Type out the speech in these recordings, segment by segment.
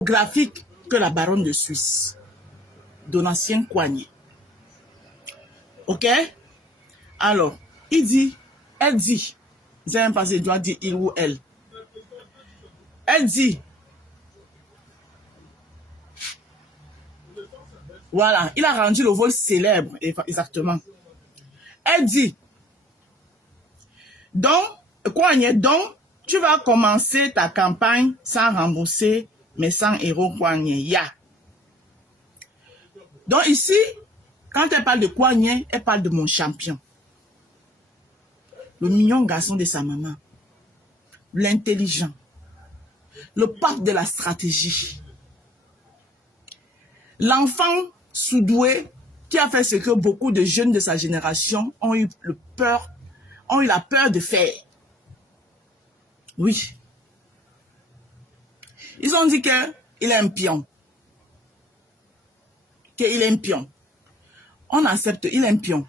graphique que la baronne de Suisse, Donatien Coignet. Ok? Alors, elle dit, vous avez pas, je dois dire il ou elle. Elle dit, voilà, il a rendu le vol célèbre, exactement. Elle dit, donc, Coignet, donc, tu vas commencer ta campagne sans rembourser mes 100 € Coignet. Yeah. Donc ici, quand elle parle de Coignet, elle parle de mon champion. Le mignon garçon de sa maman. L'intelligent. Le pape de la stratégie. L'enfant sous-doué qui a fait ce que beaucoup de jeunes de sa génération ont eu la peur de faire. Oui. Ils ont dit qu'il est un pion. Qu'il est un pion. On accepte, il est un pion.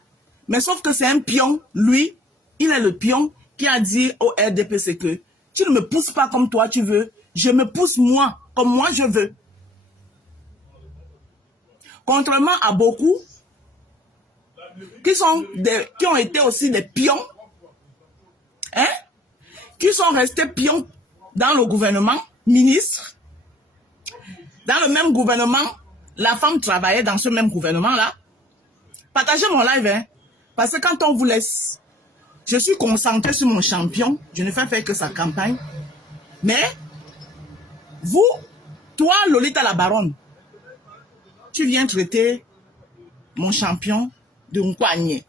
Mais sauf que c'est un pion, lui, il est le pion qui a dit au RDPC que tu ne me pousses pas comme toi tu veux, je me pousse moi, comme moi je veux. Contrairement à beaucoup qui ont été aussi des pions, hein, qui sont restés pions dans le gouvernement, ministres. Dans le même gouvernement, la femme travaillait dans ce même gouvernement-là. Partagez mon live, hein, parce que quand on vous laisse, je suis concentré sur mon champion, je ne fais faire que sa campagne. Mais, vous, toi, Lolita la baronne, tu viens traiter mon champion de Coignet.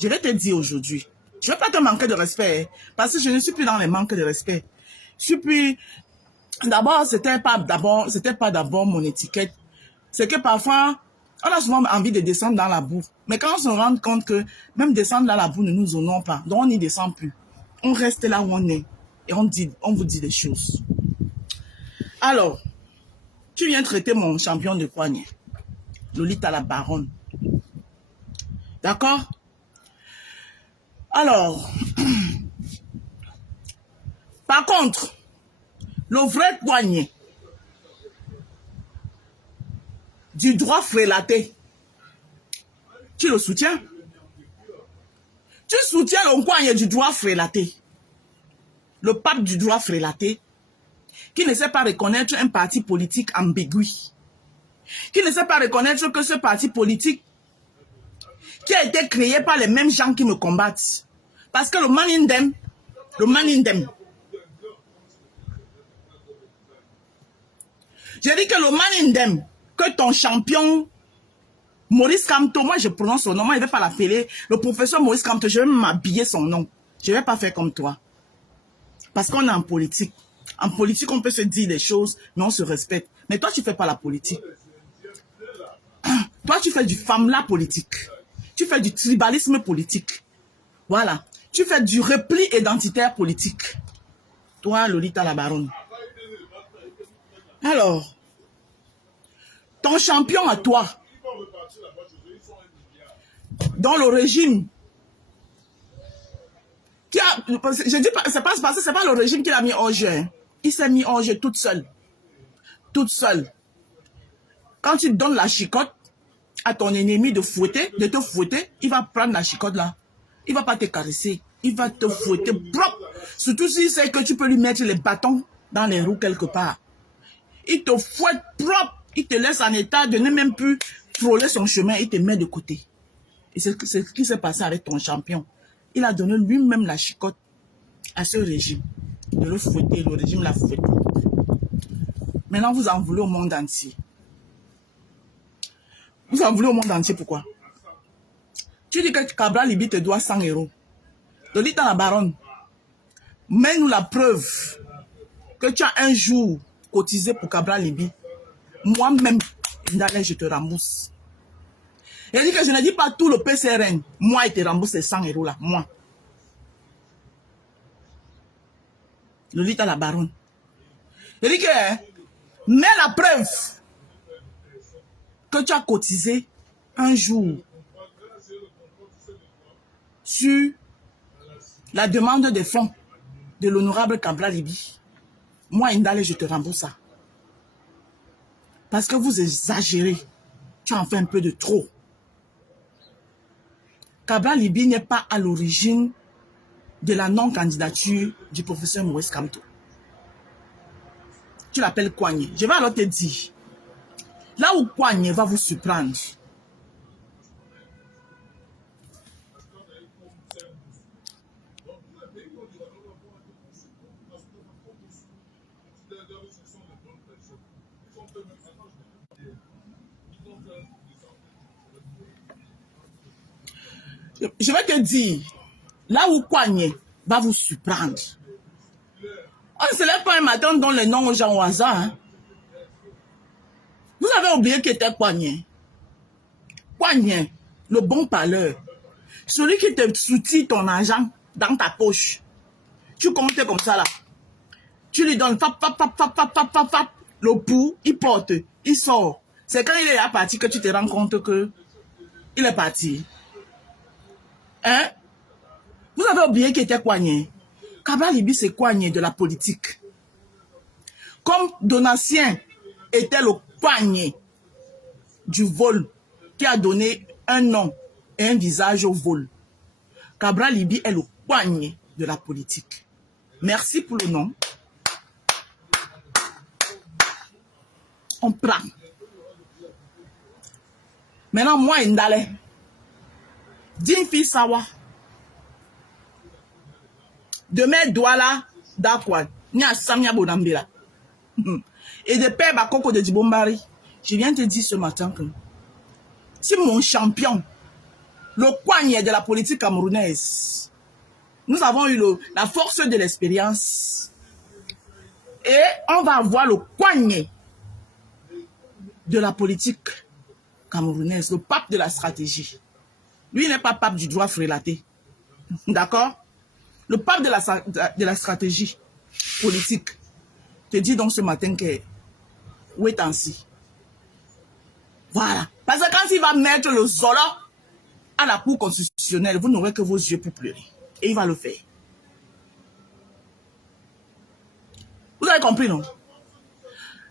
Je vais te dire aujourd'hui, je ne vais pas te manquer de respect, parce que je ne suis plus dans les manques de respect. Je suis plus... D'abord, c'était pas d'abord mon étiquette. C'est que parfois, on a souvent envie de descendre dans la boue. Mais quand on se rend compte que même descendre dans la boue ne nous honore pas, donc on n'y descend plus. On reste là où on est et on vous dit des choses. Alors, tu viens traiter mon champion de Coignet, Lolita la baronne. D'accord? Alors, par contre, le vrai Coignet du droit frélaté, tu le soutiens? Tu soutiens le Coignet du droit frélaté, le pape du droit frélaté, qui ne sait pas reconnaître un parti politique ambigu, qui ne sait pas reconnaître que ce parti politique qui a été créé par les mêmes gens qui me combattent. Parce que le man in them, j'ai dit que le man in them, que ton champion Maurice Kamto, moi je prononce son nom, moi je ne vais pas l'appeler le professeur Maurice Kamto, je vais m'habiller son nom. Je ne vais pas faire comme toi. Parce qu'on est en politique. En politique, on peut se dire des choses, mais on se respecte. Mais toi, tu ne fais pas la politique. Toi, tu fais du femme-là politique. Tu fais du tribalisme politique. Voilà. Tu fais du repli identitaire politique. Toi, Lolita la baronne. Alors, ton champion à toi, dans le régime, je dis pas, c'est pas le régime qui l'a mis en jeu. Hein. Il s'est mis en jeu toute seule. Toute seule. Quand tu donnes la chicotte à ton ennemi de te fouetter, il va prendre la chicotte là. Il va pas te caresser. Il va te fouetter propre. Surtout s'il sait que tu peux lui mettre les bâtons dans les roues quelque part. Il te fouette propre. Il te laisse en état de ne même plus frôler son chemin. Il te met de côté. Et c'est ce qui s'est passé avec ton champion. Il a donné lui-même la chicotte à ce régime. De le fouetter. Le régime l'a fouetté. Maintenant, vous en voulez au monde entier. Vous en voulez au monde entier, pourquoi? Tu dis que Cabral Libi te doit 100 €. Lolita la baronne, mets-nous la preuve que tu as un jour cotisé pour Cabral Libi. Moi-même, je te rembourse. Il dit que je ne dis pas tout le PCRN. Moi, il te rembourse ces 100 € là. Moi. Lolita la baronne. Il dit que mets la preuve que tu as cotisé un jour sur la demande des fonds de l'honorable Cabral Libi. Moi, Indale, je te rembourse ça. Parce que vous exagérez. Tu en fais un peu de trop. Cabral Liby n'est pas à l'origine de la non-candidature du professeur Maurice Kamto. Tu l'appelles Kouagné. Je vais alors te dire, là où Kouagné va vous surprendre, je vais te dire, là où Kouagné va vous surprendre. On ne se lève pas un matin, on donne les noms aux gens au hasard. Hein. Vous avez oublié qui était Kouagné. Kouagné, le bon parleur. Celui qui te soutient ton argent dans ta poche. Tu comptes comme ça là. Tu lui donnes fap, le pouls, il porte, il sort. C'est quand il est parti que tu te rends compte que il est parti. Hein? Vous avez oublié qui était Kouagné. Cabral Liby, c'est Kouagné de la politique. Comme Donatien était le Kouagné du vol qui a donné un nom et un visage au vol. Cabral Liby est le Kouagné de la politique. Merci pour le nom. On prend. Maintenant, moi, Ndale. Dinfi Sawa. Demain, Douala, Dakwan. Nia Samia Bonambela. Et de Père Bakoko de Dibombari. Je viens te dire ce matin que si mon champion, le Kouagné de la politique camerounaise, nous avons eu la force de l'expérience et on va avoir le Kouagné de la politique camerounaise, le pape de la stratégie. Lui n'est pas pape du droit frélaté. D'accord? Le pape de la stratégie politique te dit donc ce matin que wait and see. Voilà. Parce que quand il va mettre le Zola à la Cour constitutionnelle, vous n'aurez que vos yeux pour pleurer. Et il va le faire. Vous avez compris, non?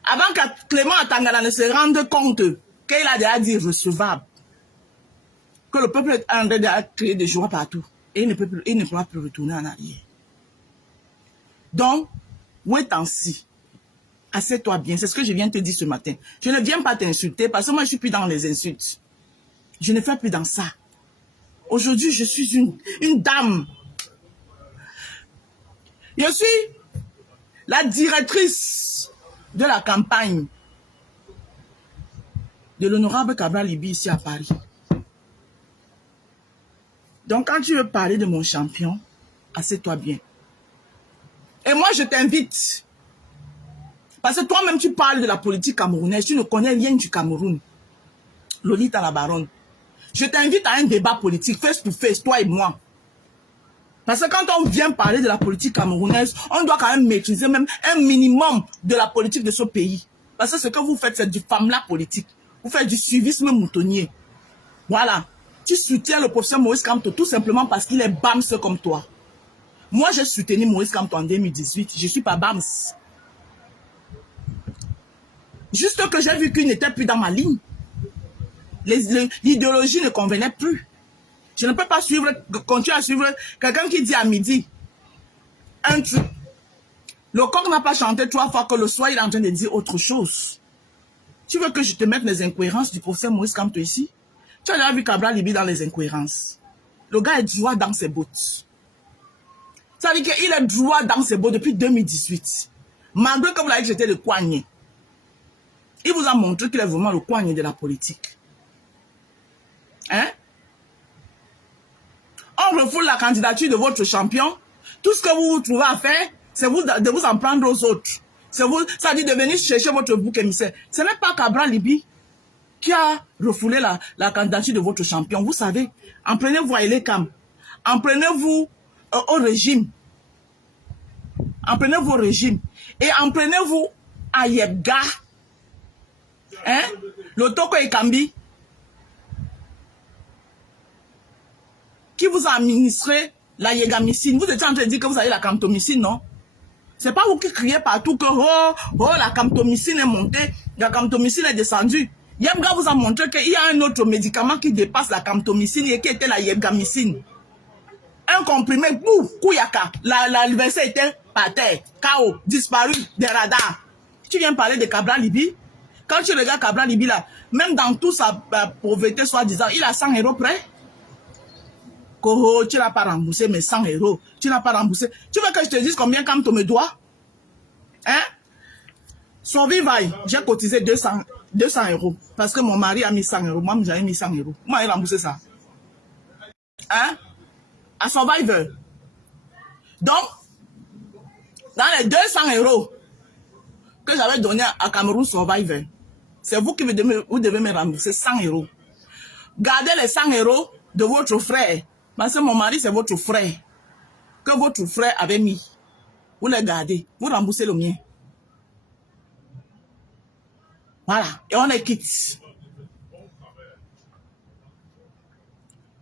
Avant que Clément Atangana ne se rende compte qu'il a déjà dit recevable, que le peuple est en train de créer des joies partout, et il ne pourra plus retourner en arrière. Donc, wait and see. Assieds-toi bien, c'est ce que je viens de te dire ce matin. Je ne viens pas t'insulter parce que moi je suis plus dans les insultes. Je ne fais plus dans ça. Aujourd'hui, je suis une dame. Je suis la directrice de la campagne de l'honorable Cabral Liby ici à Paris. Donc, quand tu veux parler de mon champion, assieds-toi bien. Et moi, je t'invite. Parce que toi-même, tu parles de la politique camerounaise. Tu ne connais rien du Cameroun. Lolita la baronne. Je t'invite à un débat politique, face to face, toi et moi. Parce que quand on vient parler de la politique camerounaise, on doit quand même maîtriser même un minimum de la politique de ce pays. Parce que ce que vous faites, c'est du famla politique. Vous faites du suivisme moutonnier. Voilà. Tu soutiens le professeur Maurice Kamto tout simplement parce qu'il est BAMS comme toi. Moi, j'ai soutenu Maurice Kamto en 2018. Je ne suis pas BAMS. Juste que j'ai vu qu'il n'était plus dans ma ligne. L'idéologie ne convenait plus. Je ne peux pas continuer à suivre quelqu'un qui dit à midi un truc. Le coq n'a pas chanté 3 fois que le soir il est en train de dire autre chose. Tu veux que je te mette les incohérences du professeur Maurice Kamto ici? Tu as déjà vu Cabral Liby dans les incohérences. Le gars est droit dans ses bottes. Ça veut dire qu'il est droit dans ses bottes depuis 2018. Malgré que vous l'avez dit que j'étais le Kouagné. Il vous a montré qu'il est vraiment le Kouagné de la politique. Hein? On refoule la candidature de votre champion. Tout ce que vous vous trouvez à faire, c'est de vous en prendre aux autres. C'est vous, ça dit de venir chercher votre bouc émissaire. Ce n'est pas Cabral Liby qui a refoulé la candidature de votre champion. Vous savez, en prenez-vous à Elekam. En prenez-vous au régime. En prenez-vous au régime. Et en prenez-vous à Yebga. Hein? Le Toko Ekambi. Qui vous a administré la Yegamicine. Vous étiez en train de dire que vous avez la camptomycine, non? C'est pas vous qui criez partout que la camptomycine est montée, la camptomycine est descendue. Yemga vous a montré qu'il y a un autre médicament qui dépasse la camptomycine et qui était la yemgamycine. Un comprimé, boum, kouyaka. L'adversaire était par terre, KO, disparu des radars. Tu viens parler de Cabral Libi. Quand tu regardes Cabral Libi là, même dans toute sa pauvreté soi-disant, il a 100 € près. Koho, tu n'as pas remboursé mes 100 €. Tu n'as pas remboursé. Tu veux que je te dise combien quand tu me dois? Hein? Survivaille, j'ai cotisé 200 €. Parce que mon mari a mis 100 €. Moi, j'avais mis 100 €. Moi, j'ai remboursé ça. Hein? À Survivor. Donc, dans les 200 € que j'avais donné à Cameroun Survivor, c'est vous qui vous devez me rembourser 100 €. Gardez les 100 € de votre frère. Parce que mon mari, c'est votre frère. Que votre frère avait mis. Vous les gardez. Vous remboursez le mien. Voilà. Et on est quitte.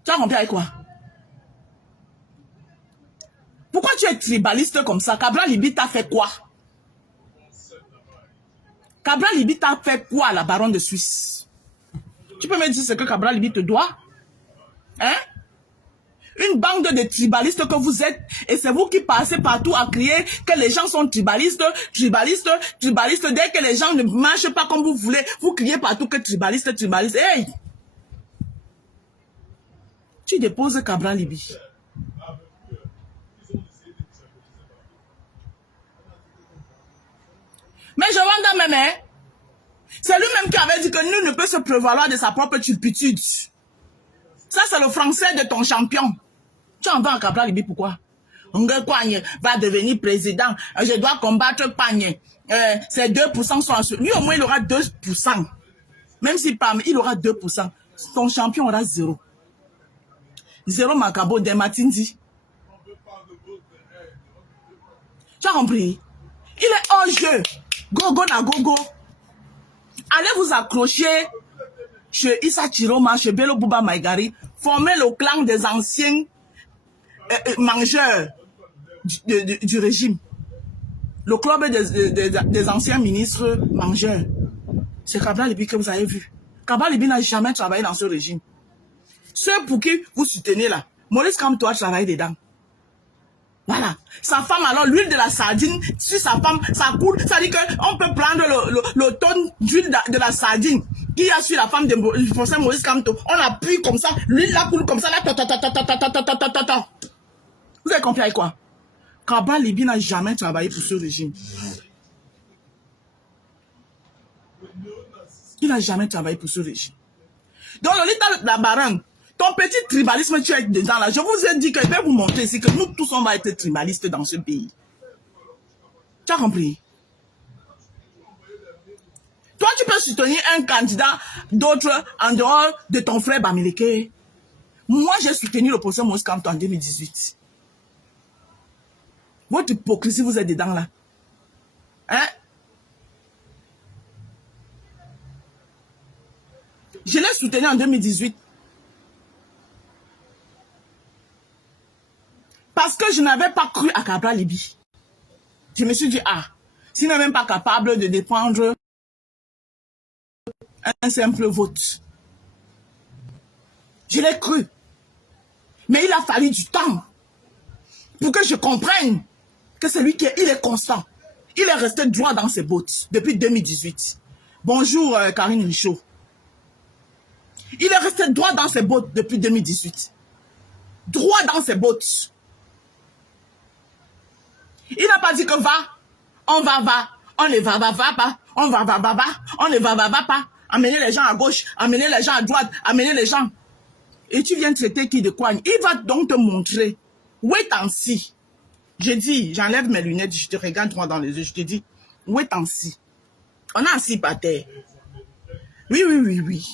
Tu as compris avec quoi? Pourquoi tu es tribaliste comme ça? Cabral Libi t'a fait quoi? Cabral Libi t'a fait quoi, la baronne de Suisse? Tu peux me dire ce que Cabral Libi te doit? Hein? Une bande de tribalistes que vous êtes, et c'est vous qui passez partout à crier que les gens sont tribalistes, tribalistes, tribalistes. Dès que les gens ne marchent pas comme vous voulez, vous criez partout que tribalistes, tribalistes. Hey! Tu déposes Cabral Libi. Mais je vois même, hein? C'est lui-même qui avait dit que nul ne peut se prévaloir de sa propre turpitude. Ça, c'est le français de ton champion. Tu en vas à Cabral Libi, pourquoi? Ongue Kouagne va devenir président. Je dois combattre Kouagne. C'est 2% sont assurés. Lui, au moins, il aura 2%. Même si pas, il aura 2%. Ton champion aura 0. 0 Macabo de Matindi. Tu as compris? Il est hors jeu. Gogo na gogo. Allez vous accrocher chez Issa Chiroma, chez Bello Bouba Maïgari. Former le clan des anciens mangeurs du régime. Le club des anciens ministres mangeurs. C'est Cabral Libi que vous avez vu. Cabral Libi n'a jamais travaillé dans ce régime. Ceux pour qui vous soutenez là, Maurice Kamto a travaillé dedans. Voilà. Sa femme, alors, l'huile de la sardine, sur sa femme, ça coule. Ça dit qu'on peut prendre le tonne d'huile de la sardine qu'il y a sur la femme de François Maurice Kamto. On appuie comme ça, l'huile là coule comme ça, là, Vous avez compris avec quoi? Cabral Libi n'a jamais travaillé pour ce régime. Il n'a jamais travaillé pour ce régime. Donc, le la baronne, ton petit tribalisme, tu es dedans là. Je vous ai dit que je vais vous montrer ici que nous tous, on va être tribalistes dans ce pays. Tu as compris? Toi, tu peux soutenir un candidat, d'autres en dehors de ton frère Bamileke. Moi, j'ai soutenu le professeur Maurice Kamto en 2018. Votre hypocrisie, vous êtes dedans là. Hein? Je l'ai soutenu en 2018. Parce que je n'avais pas cru à Cabral Libi. Je me suis dit, s'il n'est même pas capable de défendre un simple vote. Je l'ai cru. Mais il a fallu du temps pour que je comprenne que c'est lui qui est constant. Il est resté droit dans ses bottes depuis 2018. Bonjour Karine Michaud. Il est resté droit dans ses bottes depuis 2018. Droit dans ses bottes. Il n'a pas dit que on ne va pas, on ne va pas, amener les gens à gauche, amener les gens à droite, amener les gens. Et tu viens traiter qui de quoi? Il va donc te montrer. Wait and see. Je dis, j'enlève mes lunettes, je te regarde droit dans les yeux, je te dis, wait and see. On a assis par terre. Oui.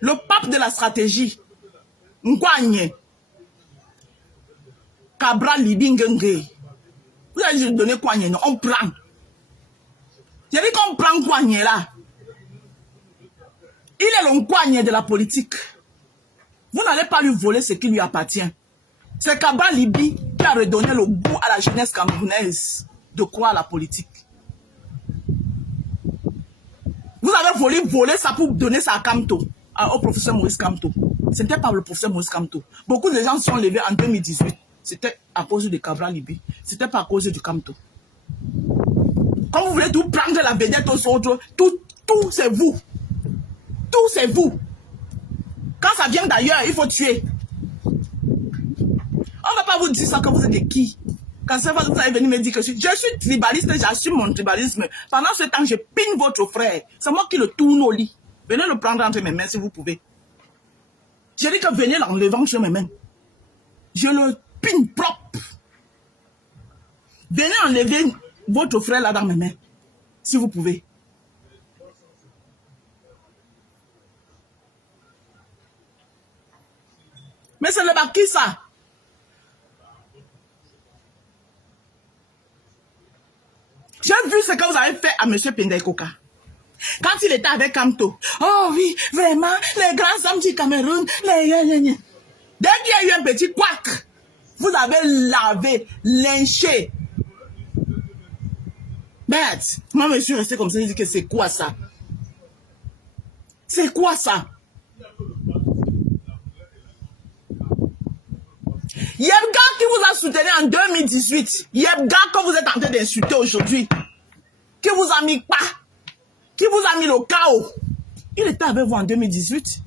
Le pape de la stratégie, Nkouagne, Cabral Libi Ngenge. Vous avez donné Kouagne, non? On prend. J'ai dit qu'on prend Kouagne là. Il est le Nkouagne de la politique. Vous n'allez pas lui voler ce qui lui appartient. C'est Cabral Libi qui a redonné le goût à la jeunesse camerounaise de croire à la politique. Vous avez volé ça pour donner ça à Kamto, au professeur Maurice Kamto. Ce n'était pas le professeur Maurice Kamto. Beaucoup de gens se sont levés en 2018. C'était à cause de Cabral Libi. C'était pas à cause du Kamto. Quand vous voulez tout prendre la vedette aux autres, tout c'est vous. Tout c'est vous. Quand ça vient d'ailleurs, il faut tuer. On ne va pas vous dire ça quand vous êtes de qui. Quand ça va, vous allez venir me dire que je suis tribaliste, j'assume mon tribalisme. Pendant ce temps, je pine votre frère. C'est moi qui le tourne au lit. Venez le prendre entre mes mains si vous pouvez. Je dis que venez l'enlever entre mes mains. Je le pine propre. Venez enlever votre frère là dans mes mains. Si vous pouvez. Mais c'est le baki ça. J'ai vu ce que vous avez fait à M. Pendekoka. Quand il était avec Kamto. Oh oui, vraiment, les grands hommes du Cameroun. Dès qu'il y a eu un petit couac, vous avez lavé, lynché. Bête. Moi, je suis resté comme ça, je dis que c'est quoi ça? C'est quoi ça? Yebga qui vous a soutenu en 2018, Yebga que vous êtes en train d'insulter aujourd'hui, qui vous a mis pas, qui vous a mis le chaos, il était avec vous en 2018.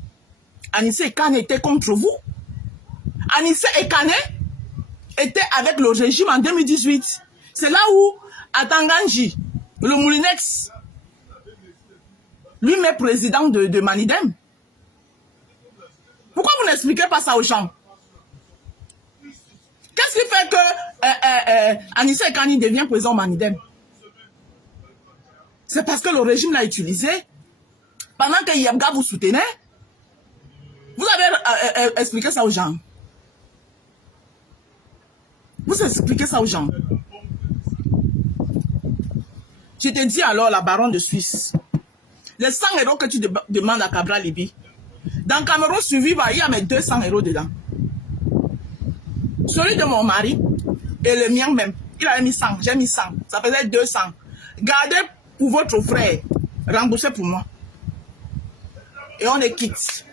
Anissé Ekane était contre vous. Anissé Ekane était avec le régime en 2018. C'est là où Atanganji, le Moulinex, lui met président de Manidem. Pourquoi vous n'expliquez pas ça aux gens? Qu'est-ce qui fait que Anissé Ekane devient président Manidem? C'est parce que le régime l'a utilisé. Pendant que Yebga vous soutenait, vous avez expliqué ça aux gens. Vous expliquez ça aux gens. Je te dis alors, la baronne de Suisse, les 100 € que tu demandes à Cabral Libi, dans Cameroun suivi, il y a mes 200 € dedans. Celui de mon mari et le mien même, il avait mis 100, j'ai mis 100, ça faisait 200. Gardez pour votre frère, remboursez pour moi. Et on est quitte.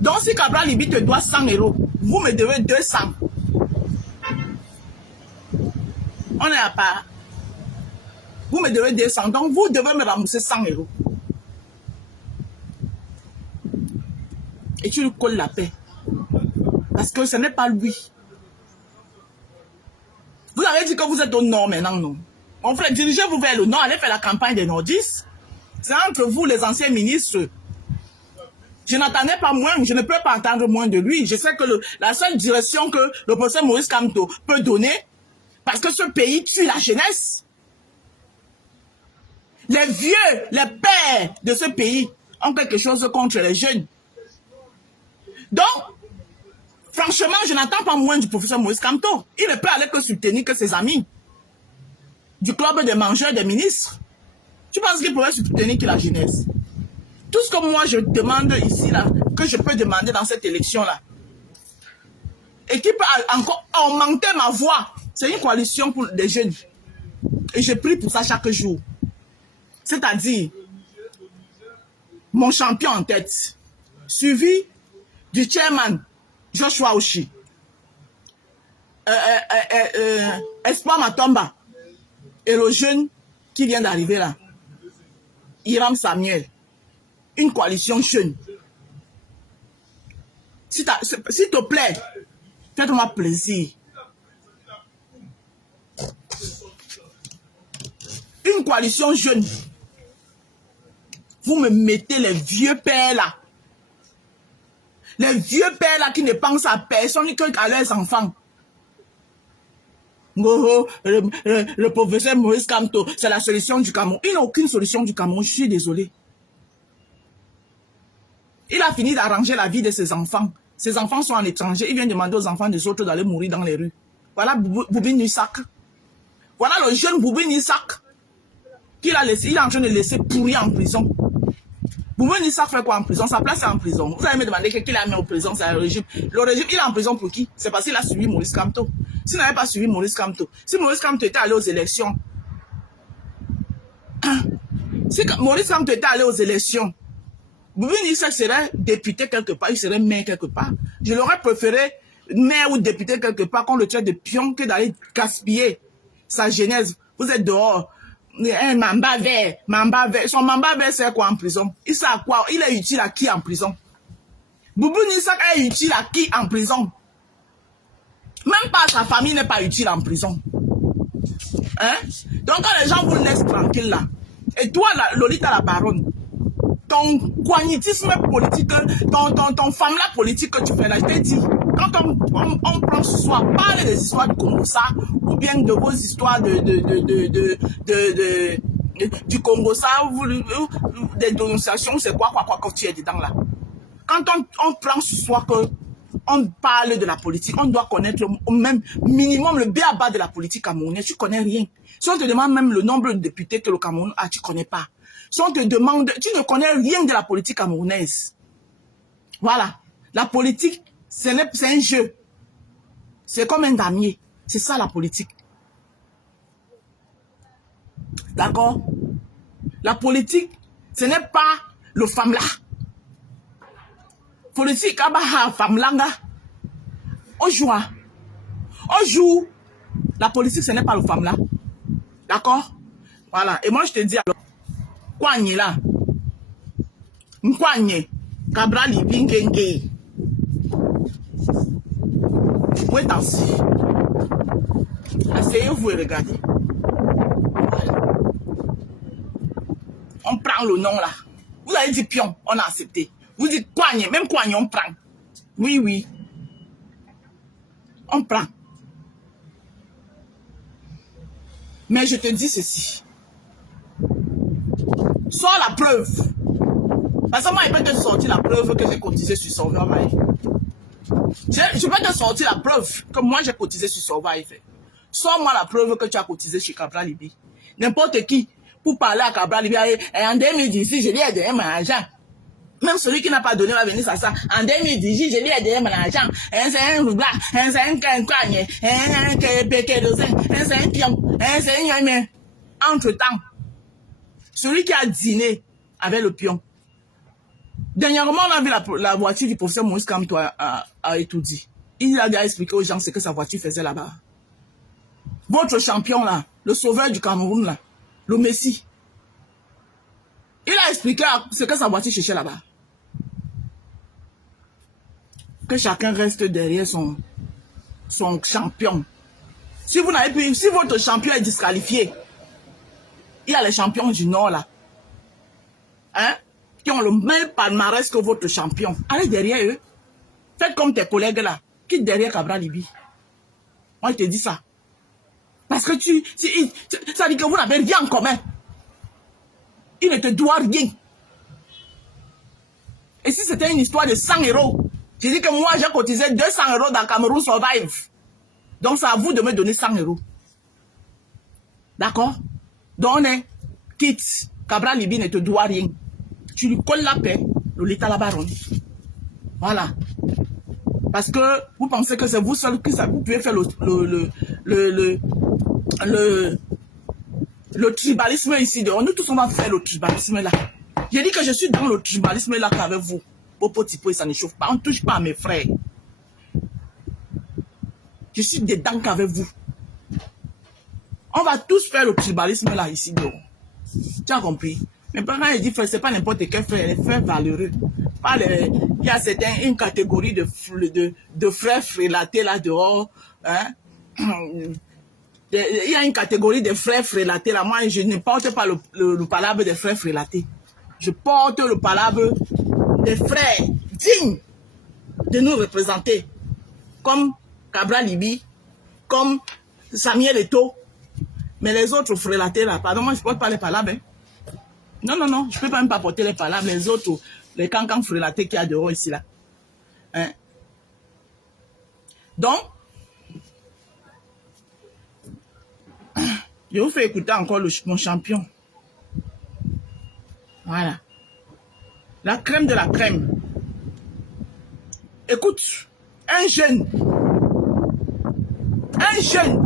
Donc si Cabral Libi te doit 100 €, vous me devez 200. On est à part. Vous me devez 200, donc vous devez me rembourser 100 €. Et tu lui colles la paix. Parce que ce n'est pas lui. Vous avez dit que vous êtes au nord maintenant, non? Mon frère, dirigez-vous vers le nord, allez faire la campagne des nordistes. C'est entre vous, les anciens ministres. Je n'attendais pas moins, je ne peux pas entendre moins de lui. Je sais que la seule direction que le professeur Maurice Kamto peut donner, parce que ce pays tue la jeunesse. Les vieux, les pères de ce pays ont quelque chose contre les jeunes. Donc, franchement, je n'attends pas moins du professeur Maurice Kamto. Il ne peut aller que soutenir que ses amis. Du club des mangeurs des ministres. Tu penses qu'il pourrait soutenir que la jeunesse? Tout ce que moi je demande ici, là, que je peux demander dans cette élection-là, et qui peut encore augmenter ma voix, c'est une coalition pour les jeunes. Et je prie pour ça chaque jour. C'est-à-dire, mon champion en tête, suivi du chairman Joshua Oshi, Espoir Matomba, et le jeune qui vient d'arriver là, Hiram Samuel, une coalition jeune. S'il te plaît, faites-moi plaisir. Une coalition jeune. Vous me mettez les vieux pères là. Les vieux pères là qui ne pensent à personne qu'à leurs enfants. Oh, le professeur Maurice Kamto, c'est la solution du Cameroun. Il n'a aucune solution du Cameroun, je suis désolé. Il a fini d'arranger la vie de ses enfants. Ses enfants sont en étranger. Il vient demander aux enfants des autres d'aller mourir dans les rues. Voilà Boubine Isaac. Voilà le jeune Boubine Isaac qu'il a laissé. Il est en train de laisser pourrir en prison. Boubine Isaac fait quoi en prison? Sa place est en prison. Vous allez me demander qui l'a mis en prison, c'est le régime. Le régime, il est en prison pour qui? C'est parce qu'il a suivi Maurice Kamto. S'il n'avait pas suivi Maurice Kamto, si Maurice Kamto était allé aux élections, si Maurice Kamto était allé aux élections, Boubouni Issa serait député quelque part, il serait maire quelque part. Je l'aurais préféré maire ou député quelque part qu'on le traite de pion que d'aller gaspiller sa genèse. Vous êtes dehors. Mamba vert, Mamba vert. Son Mamba vert, c'est quoi en prison? Il sait à quoi? Il est utile à qui en prison? Boubouni Issa est utile à qui en prison? Même pas sa famille n'est pas utile en prison. Hein? Donc quand les gens vous laissent tranquille là, et toi, Lolita la baronne, ton coignitisme politique, ton femme-là politique que tu fais là, je t'ai dit, quand on prend ce soir, parle des histoires du Congo, ça, ou bien de vos histoires du Congo, ça, des dénonciations, c'est quoi quand tu es dedans là. Quand on prend ce soir que on parle de la politique, on doit connaître au même minimum le b.a.-ba de la politique camerounaise. Tu connais rien. Si on te demande même le nombre de députés que le Cameroun a, tu connais pas. Si on te demande, tu ne connais rien de la politique camerounaise. Voilà. La politique, c'est un jeu. C'est comme un damier. C'est ça la politique. D'accord? La politique, ce n'est pas le famla. Politique, famlanga. On joue. La politique, ce n'est pas le famla. D'accord? Voilà. Et moi, je te dis alors, Kwanye là. Mkwanye. Kabrali Bingenge. Où est ainsi? Asseyez-vous et regardez. Voilà. On prend le nom là. Vous avez dit pion, on a accepté. Vous dites Kwanye, même Kwanye, on prend. Oui, oui. On prend. Mais je te dis ceci. Sors la preuve. Parce que moi, il peut te sortir la preuve que j'ai cotisé sur Survive. Je peux te sortir la preuve que moi, j'ai cotisé sur Survive. Sors-moi la preuve que tu as cotisé chez Cabra Libi. N'importe qui, pour parler à Cabra Libi, en 2018, je lui ai donné mon argent. Même celui qui n'a pas donné va venir à ça. En 2018, je lui ai donné mon argent. C'est un roublard, c'est un cagne, c'est un pion, c'est un entre-temps, celui qui a dîné avec le pion. Dernièrement, on a vu la voiture du professeur Maurice Kamto a étudié. Il a déjà expliqué aux gens ce que sa voiture faisait là-bas. Votre champion là, le sauveur du Cameroun là, le Messi, il a expliqué ce que sa voiture cherchait là-bas. Que chacun reste derrière son champion. Si vous n'avez plus, si votre champion est disqualifié, il y a les champions du Nord là, hein, qui ont le même palmarès que votre champion. Allez derrière eux. Faites comme tes collègues là, quitte derrière Cabra Libi. Moi je te dis ça. Parce que ça dit que vous n'avez rien en commun. Il ne te doit rien. Et si c'était une histoire de 100 €, je dis que moi j'ai cotisé 200 € dans Cameroun Survive. Donc c'est à vous de me donner 100 €. D'accord? Donc on est quitte. Cabra Libi ne te doit rien. Tu lui colles la paix, Lolita la baronne. Voilà. Parce que vous pensez que c'est vous seul que vous pouvez faire le tribalisme ici dehors. Nous tous on va faire le tribalisme là. J'ai dit que je suis dans le tribalisme là qu'avec vous. Popo Tipo, ça ne chauffe pas. On ne touche pas à mes frères. Je suis dedans qu'avec vous. On va tous faire le tribalisme là ici dehors. Tu as compris? Mais quand il dit frère, c'est pas n'importe quel frère, les frères valeureux. Il y a une catégorie de frères frélatés là dehors. Hein? Il y a une catégorie de frères frélatés là. Moi, je ne porte pas le palabre des frères frélatés. Je porte le palabre des frères dignes de nous représenter. Comme Cabra Libi, comme Samuel Eto'o. Mais les autres frélatés là, pardon, moi je ne porte pas les palabres. Hein. Non, non, non, je ne peux même pas porter les palabres. Les autres, les cancans frélatés qu'il y a dehors ici là. Hein? Donc, je vous fais écouter encore mon champion. Voilà. La crème de la crème. Écoute, un jeune un jeune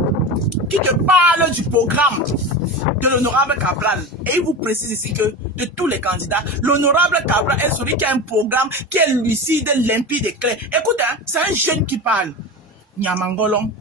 qui te parle du programme de l'honorable Cabral, et il vous précise ici que de tous les candidats, l'honorable Cabral est celui qui a un programme qui est lucide, limpide et clair. Écoute, hein, c'est un jeune qui parle. Nyamangolong.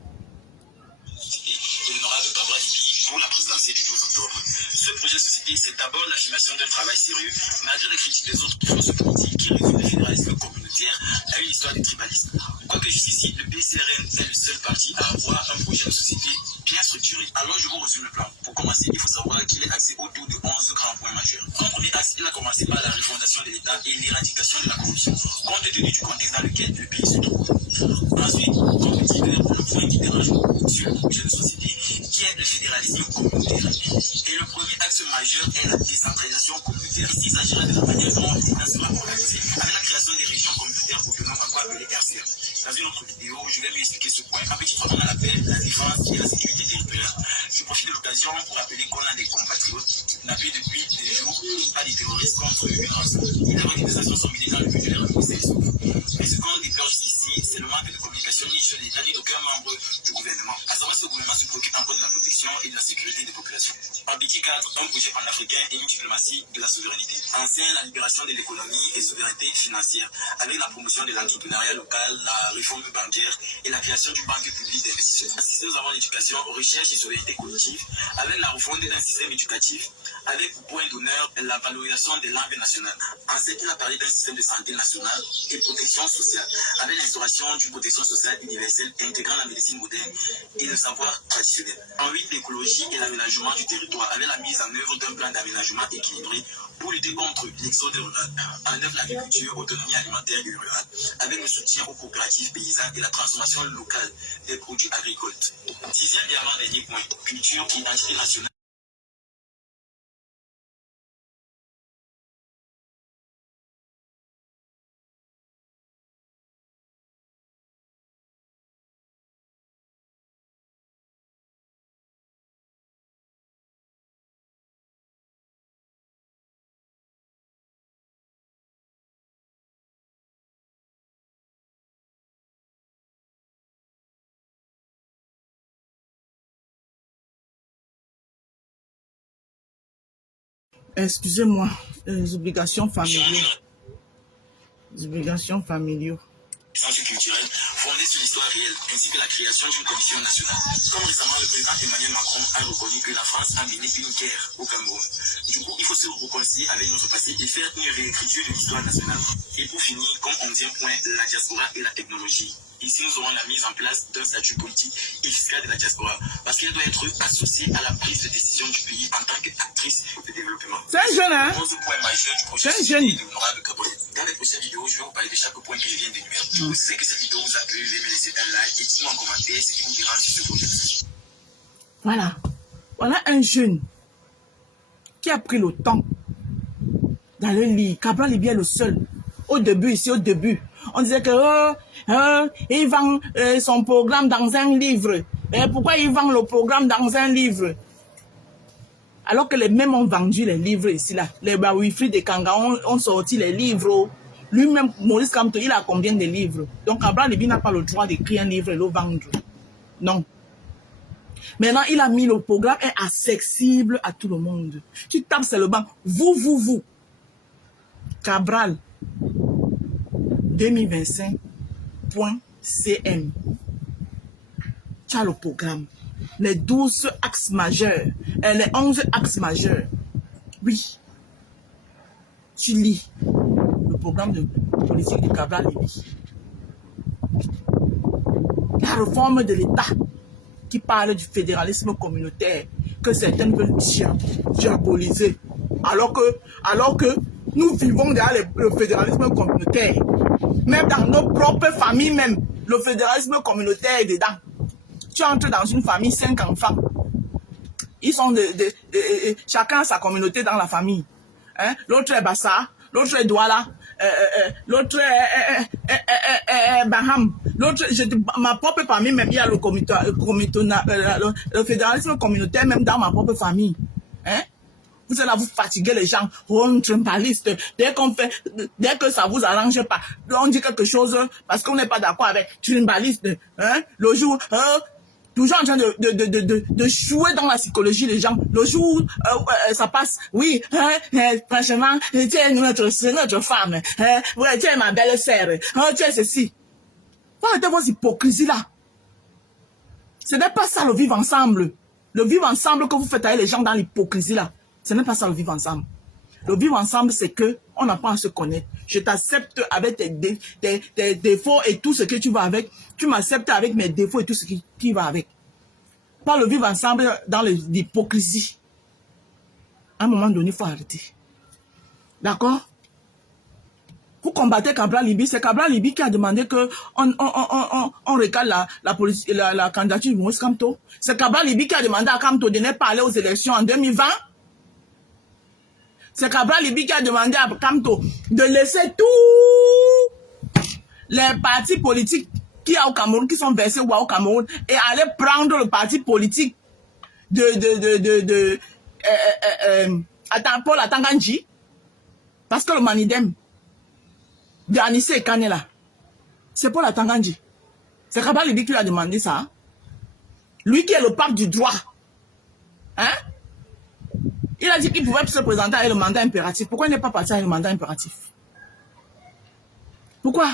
L'honorable Cabral dit pour la présidentielle du 12 octobre. Ce projet de société, c'est d'abord l'affirmation d'un travail sérieux, malgré les critiques des autres forces politiques qui réduisent le fédéralisme communautaire à une histoire de tribalisme. Quoique jusqu'ici, le PCRN est le seul parti à avoir un projet de société bien structuré. Alors je vous résume le plan. Pour commencer, il faut savoir qu'il est axé autour de 11 grands points majeurs. En premier axe, il a commencé par la refondation de l'État et l'éradication de la corruption, compte tenu du contexte dans lequel le pays se trouve. Ensuite, comme petit le point qui dérange beaucoup sur le projet de société, qui est le fédéralisme communautaire. Et le premier axe majeur est la décentralisation communautaire. Ici, il s'agira de la manière dont l'État sera organisé avec la création des régions communautaires autonomes, appelées RCR. Dans une autre vidéo, je vais lui expliquer ce point. En petit trois, on appelle la défense et la sécurité territoriale. Je profite de l'occasion pour rappeler qu'on a des compatriotes qui n'appuient depuis des jours pas des terroristes contre une race. Et les organisations sont menées dans le but de les repousser. Mais ce qu'on déplore ici, c'est le manque de communication ni de l'État ni d'aucun membre du gouvernement. À savoir, ce gouvernement se préoccupe encore de la protection et de la sécurité des populations. En petit cadre, un projet panafricain et une diplomatie de la souveraineté. Enseigne la libération de l'économie et souveraineté financière, avec la promotion de l'entrepreneuriat local, la réforme bancaire et la création d'une banque publique d'investissement. Assister aux avant l'éducation, recherche et souveraineté collective, avec la refonte d'un système éducatif, avec pour point d'honneur la valorisation des langues nationales. Ensuite, il a parlé d'un système de santé nationale et protection sociale, avec l'instauration d'une protection sociale universelle intégrant la médecine moderne et le savoir traditionnel. En 8, l'écologie et l'aménagement du territoire, avec la mise en œuvre d'un plan d'aménagement équilibré pour lutter contre l'exode rural. En 9, l'agriculture, autonomie alimentaire et rurale, avec le soutien aux coopératives paysannes et la transformation locale des produits agricoles. 10e et avant-dernier point, culture, identité nationale. Excusez-moi, les obligations familiales. Les obligations familiales. Culturelle fondée sur l'histoire réelle, ainsi que la création d'une commission nationale. Comme récemment, le président Emmanuel Macron a reconnu que la France a mené une guerre au Cameroun. Du coup, il faut se réconcilier avec notre passé et faire une réécriture de l'histoire nationale. Et pour finir, comme 11e point, la diaspora et la technologie. Ici, nous aurons la mise en place d'un statut politique et fiscal de la diaspora, parce qu'elle doit être associée à la prise de décision du pays en tant qu'actrice de développement. C'est un jeune, hein? 11 points majeurs du projet C'est un jeune. de l'honorable Cabral. Dans les prochaines vidéos, je vais vous parler de chaque point que je viens d'énumérer. Vous savez que cette vidéo vous a plu, veuillez me laisser un like et dites-moi en commentaire ce qui vous dérange sur ce projet. Voilà. Voilà un jeune qui a pris le temps d'aller lire. Cabral est bien le seul. Au début, on disait que il vend son programme dans un livre. Pourquoi il vend le programme dans un livre? Alors que les mêmes ont vendu les livres ici, là. Les Wilfried et Kanga ont sorti les livres. Lui-même, Maurice Kamto, il a combien de livres? Donc, Cabral n'a pas le droit d'écrire un livre et le vendre. Non. Maintenant, il a mis le programme est accessible à tout le monde. Tu tapes sur le banc. Vous. Cabral 2025.cm. Tu as le programme. Les 12 axes majeurs. Les 11 axes majeurs. Oui. Tu lis le programme de politique de Cabral. La réforme de l'État qui parle du fédéralisme communautaire que certains veulent diaboliser. Alors que nous vivons derrière le fédéralisme communautaire. Même dans nos propres familles, même, le fédéralisme communautaire est dedans. Tu entres dans une famille, 5 enfants. Ils sont chacun a sa communauté dans la famille. Hein? L'autre est Bassa, l'autre est Douala, l'autre est Baham. L'autre, ma propre famille, même il y a le fédéralisme communautaire, même dans ma propre famille. Hein? Vous allez vous fatiguer les gens, trumbaliste. Dès que ça vous arrange pas, on dit quelque chose parce qu'on n'est pas d'accord avec trumbaliste. Hein? Le jour, toujours en train de jouer dans la psychologie des gens. Le jour ça passe, oui, franchement, tu es notre femme, ouais, tu es ma belle-sœur, tu es ceci. Faut arrêter vos hypocrisies là. Ce n'est pas ça le vivre ensemble. Le vivre ensemble que vous faites avec les gens dans l'hypocrisie là, ce n'est pas ça le vivre ensemble. Le vivre ensemble, c'est que on apprend à se connaître. Je t'accepte avec tes défauts et tout ce que tu vas avec. Tu m'acceptes avec mes défauts et tout ce qui va avec. Pas le vivre ensemble dans l'hypocrisie. À un moment donné, il faut arrêter. D'accord? Vous combattez Kabla Libye. C'est Kabla Libye qui a demandé que on recale la candidature de Maurice Kamto. C'est Kabla Libye qui a demandé à Kamto de ne pas aller aux élections en 2020. C'est Kabla Libye qui a demandé à Kamto de laisser tous les partis politiques qui sont au Cameroun, qui sont versés au Cameroun, et aller prendre le parti politique Paul Atanganji, parce que le Manidem de Anissé et Kane là, c'est Paul Atanganji. C'est Kabla Libye qui lui a demandé ça. Hein? Lui qui est le pape du droit. Hein? Il a dit qu'il pouvait se présenter avec le mandat impératif. Pourquoi il n'est pas parti avec le mandat impératif? Pourquoi?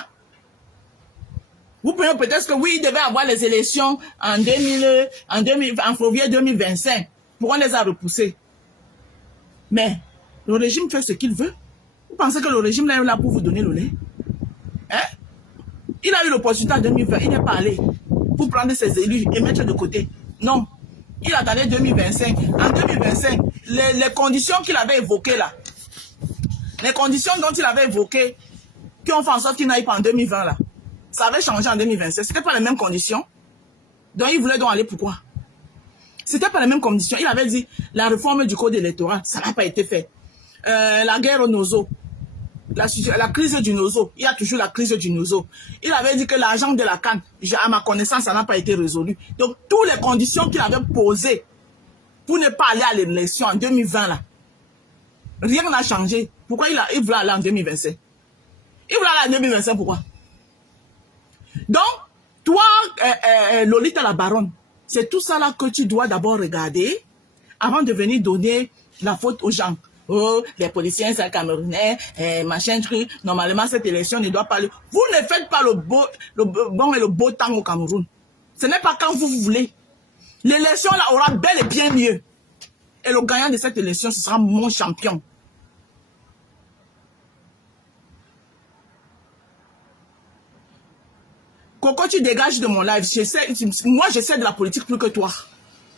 Vous pouvez peut-être que oui, il devait avoir les élections en février 2025. Pourquoi on les a repoussées? Mais le régime fait ce qu'il veut. Vous pensez que le régime est là pour vous donner le lait? Hein? Il a eu l'opportunité en 2020. Il n'est pas allé pour prendre ses élus et mettre de côté. Non. Il attendait 2025. En 2025, les conditions qu'il avait évoquées là, les conditions dont il avait évoquées, qui ont fait en sorte qu'il n'aille pas en 2020 là, ça avait changé en 2025. Ce n'était pas les mêmes conditions. Donc il voulait donc aller pourquoi? C'était pas les mêmes conditions. Il avait dit la réforme du code électoral, ça n'a pas été fait. La guerre au Nozo, la crise du Nozo, il y a toujours la crise du Nozo. Il avait dit que l'argent de la CAN, à ma connaissance, ça n'a pas été résolu. Donc, toutes les conditions qu'il avait posées pour ne pas aller à l'élection en 2020, là, rien n'a changé. Pourquoi il voulait aller en 2025? Il voulait aller en 2025, pourquoi? Donc, toi, Lolita la baronne, c'est tout ça là que tu dois d'abord regarder avant de venir donner la faute aux gens. Oh, les policiers, c'est camerounais, machin truc. Normalement, cette élection ne doit pas... Vous ne faites pas le bon et le beau temps au Cameroun. Ce n'est pas quand vous voulez. L'élection là aura bel et bien mieux. Et le gagnant de cette élection, ce sera mon champion. Coco, tu dégages de mon live. Moi, je sais de la politique plus que toi.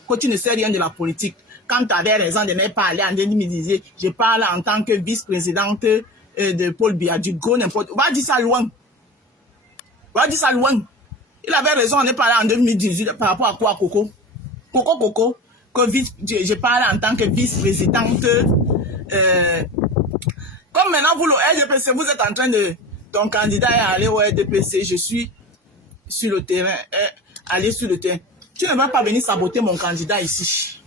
Quand tu ne sais rien de la politique. Quand tu avais raison de ne pas aller en 2018, je parle en tant que vice-présidente de Paul Biya, du go n'importe. Va dire ça loin. Va dire ça loin. Il avait raison de ne pas aller en 2018 par rapport à quoi, Coco? Coco, que je parle en tant que vice-présidente. Comme maintenant, vous, le RDPC, vous êtes en train de... Ton candidat est allé au RDPC, je suis sur le terrain, aller sur le terrain. Tu ne vas pas venir saboter mon candidat ici.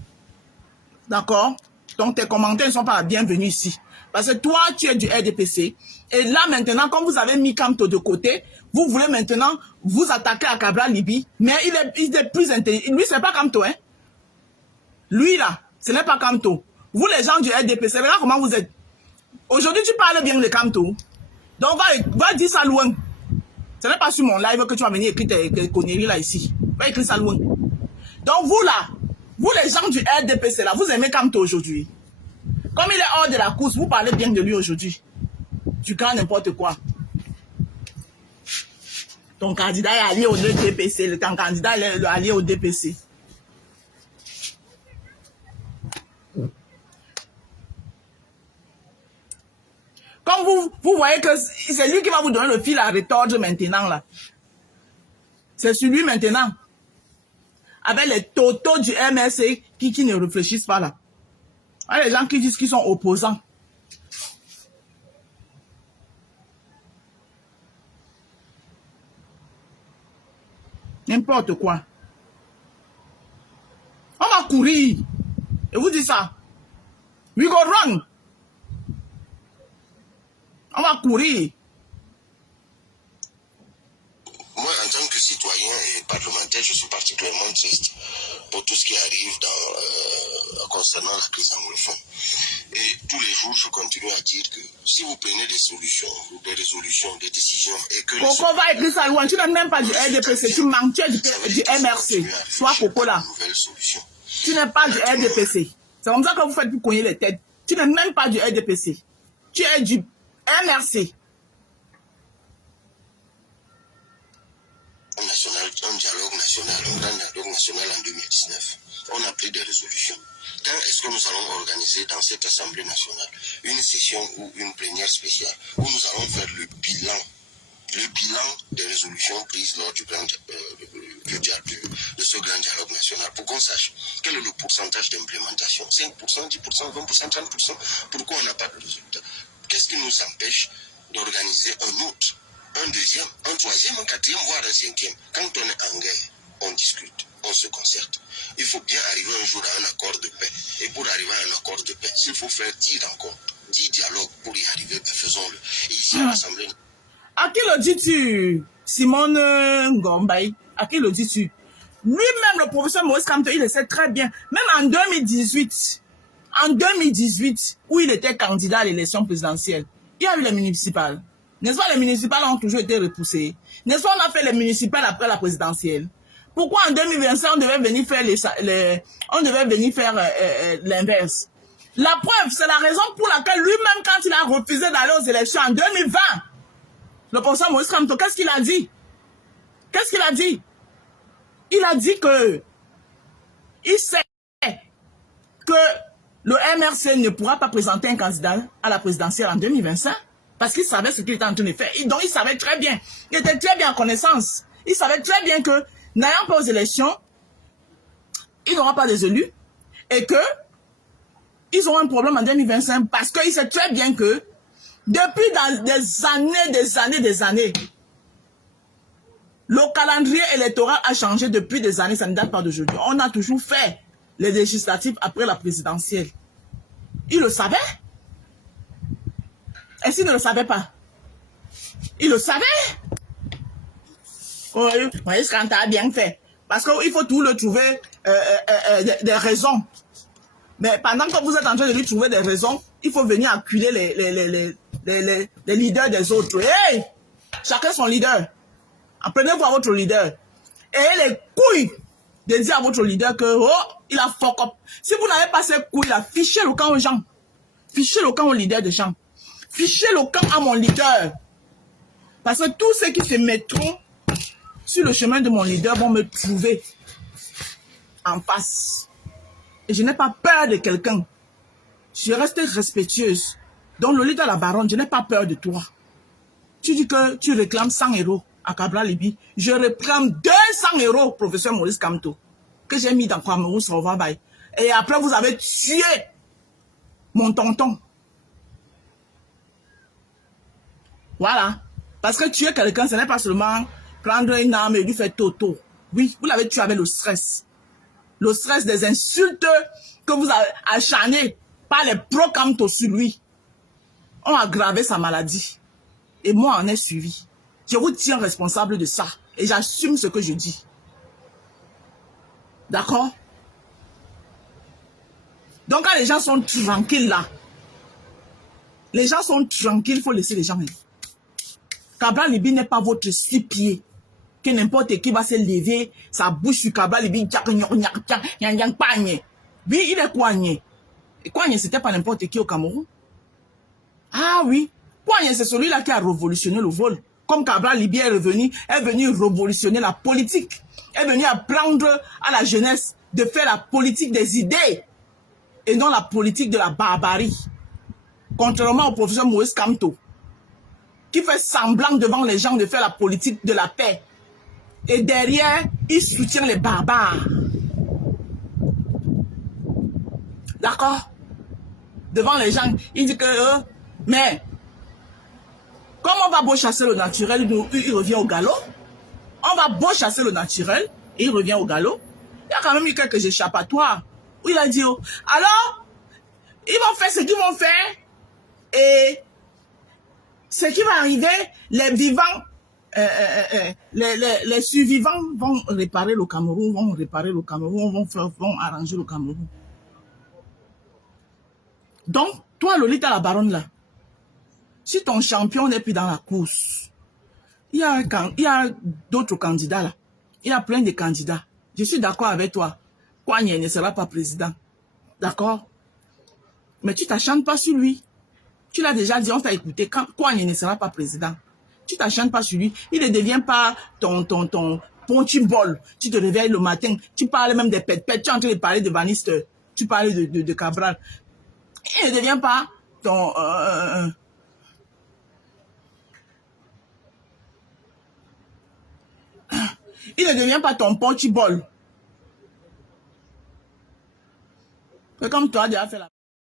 D'accord? Donc, tes commentaires ne sont pas bienvenus ici. Parce que toi, tu es du RDPC. Et là, maintenant, comme vous avez mis Kamto de côté, vous voulez maintenant vous attaquer à Kabla Libye. Mais il est plus intelligent. Lui, ce n'est pas Kamto, hein? Lui, là, ce n'est pas Kamto. Vous, les gens du RDPC, regarde comment vous êtes. Aujourd'hui, tu parles bien de Kamto. Donc, va dire ça loin. Ce n'est pas sur mon live que tu vas venir écrire tes conneries là, ici. Va écrire ça loin. Donc, vous, là, vous, les gens du RDPC, là, vous aimez Kamto aujourd'hui. Comme il est hors de la course, vous parlez bien de lui aujourd'hui. Tu crains n'importe quoi. Ton candidat est allié au DPC. Ton candidat est allié au DPC. Comme vous voyez que c'est lui qui va vous donner le fil à retordre maintenant, là. C'est sur lui maintenant. Avec les totaux du MSC qui ne réfléchissent pas là. Avec les gens qui disent qu'ils sont opposants. N'importe quoi. On va courir. Et vous dites ça. We go run. On va courir. Moi, en tant que citoyen et parlementaire, je suis particulièrement triste pour tout ce qui arrive concernant la crise anglophone. Et tous les jours, je continue à dire que si vous prenez des solutions, des résolutions, des décisions, et que... Coco va écrire ça loin, tu n'es même pas du RDPC, tu manques, tu es du MRC. Toi, Coco, là. Tu n'es pas du RDPC. C'est comme ça que vous faites pour cogner les têtes. Tu n'es même pas du RDPC. Tu es du MRC. Un dialogue national, un grand dialogue national en 2019. On a pris des résolutions. Quand est-ce que nous allons organiser dans cette Assemblée nationale une session ou une plénière spéciale où nous allons faire le bilan des résolutions prises lors du de ce grand dialogue national pour qu'on sache quel est le pourcentage d'implémentation, 5%, 10%, 20%, 30%, pourquoi on n'a pas de résultat? Qu'est-ce qui nous empêche d'organiser un autre, un deuxième, un troisième, un quatrième, voire un cinquième? Quand on est en guerre, on discute, on se concerte. Il faut bien arriver un jour à un accord de paix. Et pour arriver à un accord de paix, s'il faut faire 10 rencontres, 10 dialogues pour y arriver, ben faisons-le. Et ici à l'Assemblée... À qui le dis-tu, Simone Ngombaï? À qui le dis-tu? Lui-même, le professeur Maurice Kamto, il le sait très bien. Même en 2018, où il était candidat à l'élection présidentielle, il y a eu les municipales. N'est-ce pas, les municipales ont toujours été repoussées? N'est-ce pas, on a fait les municipales après la présidentielle? Pourquoi en 2025, on devait venir faire l'inverse? La preuve, c'est la raison pour laquelle lui-même, quand il a refusé d'aller aux élections en 2020, le professeur Maurice Kamto, qu'est-ce qu'il a dit? Qu'est-ce qu'il a dit? Il a dit que il sait que le MRC ne pourra pas présenter un candidat à la présidentielle en 2025 parce qu'il savait ce qu'il était en train de faire. Donc, il savait très bien. Il était très bien en connaissance. Il savait très bien que, n'ayant pas aux élections, il n'aura pas des élus et que ils auront un problème en 2025 parce qu'il sait très bien que depuis dans des années, le calendrier électoral a changé depuis des années, ça ne date pas d'aujourd'hui. On a toujours fait les législatives après la présidentielle. Il le savait. Et s'il ne le savait pas? Il le savait. Oui, ce qu'on a bien fait. Parce qu'il faut tout le trouver des raisons. Mais pendant que vous êtes en train de lui trouver des raisons, il faut venir acculer les leaders des autres. Hey! Chacun son leader. Apprenez-vous à votre leader. Et les couilles de dire à votre leader que, oh, il a fuck up. Si vous n'avez pas ces couilles là, fichez le camp aux gens. Fichez le camp au leader des gens. Fichez le camp à mon leader. Parce que tous ceux qui se mettront sur le chemin de mon leader vont me trouver en face. Et je n'ai pas peur de quelqu'un. Je reste respectueuse. Donc le leader, la baronne, je n'ai pas peur de toi. Tu dis que tu réclames 100 € à Cabral Libi. Je réclame 200 €, professeur Maurice Kamto, que j'ai mis dans Cameroun sur Vabaye. Et après, vous avez tué mon tonton. Voilà. Parce que tuer quelqu'un, ce n'est pas seulement prendre une arme et lui faire toto. Oui, vous l'avez tué avec le stress. Le stress des insultes que vous avez acharnées par les pro-Kamto sur lui ont aggravé sa maladie. Et moi, en ai suivi. Je vous tiens responsable de ça. Et j'assume ce que je dis. D'accord? Donc, quand les gens sont tranquilles là, les gens sont tranquilles, il faut laisser les gens. Cabral Libi n'est pas votre six-pieds. Que n'importe qui va se lever, sa bouche sur Cabral Libi, oui, il est Kouagné. Et Kouagné, c'était pas n'importe qui au Cameroun. Ah oui, Kouagné, c'est celui-là qui a révolutionné le vol. Comme Cabral Libi est venu révolutionner la politique. Est venu apprendre à la jeunesse de faire la politique des idées et non la politique de la barbarie. Contrairement au professeur Maurice Kamto, qui fait semblant devant les gens de faire la politique de la paix. Et derrière, il soutient les barbares. D'accord? Devant les gens, il dit que... mais, comme on va beau chasser le naturel, il revient au galop. On va beau chasser le naturel, et il revient au galop. Il y a quand même eu quelques échappatoires. Où il a dit, oh, alors, ils vont faire ce qu'ils vont faire. Et ce qui va arriver, les vivants les survivants vont réparer le Cameroun, vont arranger le Cameroun. Donc, toi, Lolita la baronne là, si ton champion n'est plus dans la course, il y a d'autres candidats là. Il y a plein de candidats. Je suis d'accord avec toi. Kouagné ne sera pas président. D'accord? Mais tu t'acharnes pas sur lui. Tu l'as déjà dit, on t'a écouté. Quand Kouagné ne sera pas président, tu t'acharnes pas sur lui. Il ne devient pas ton punching ball. Tu te réveilles le matin. Tu parles même des pètes-pètes. Tu es en train de parler de Bannister. Tu parles de Cabral. Il ne devient pas ton... il ne devient pas ton punching ball. C'est comme toi, tu as fait la...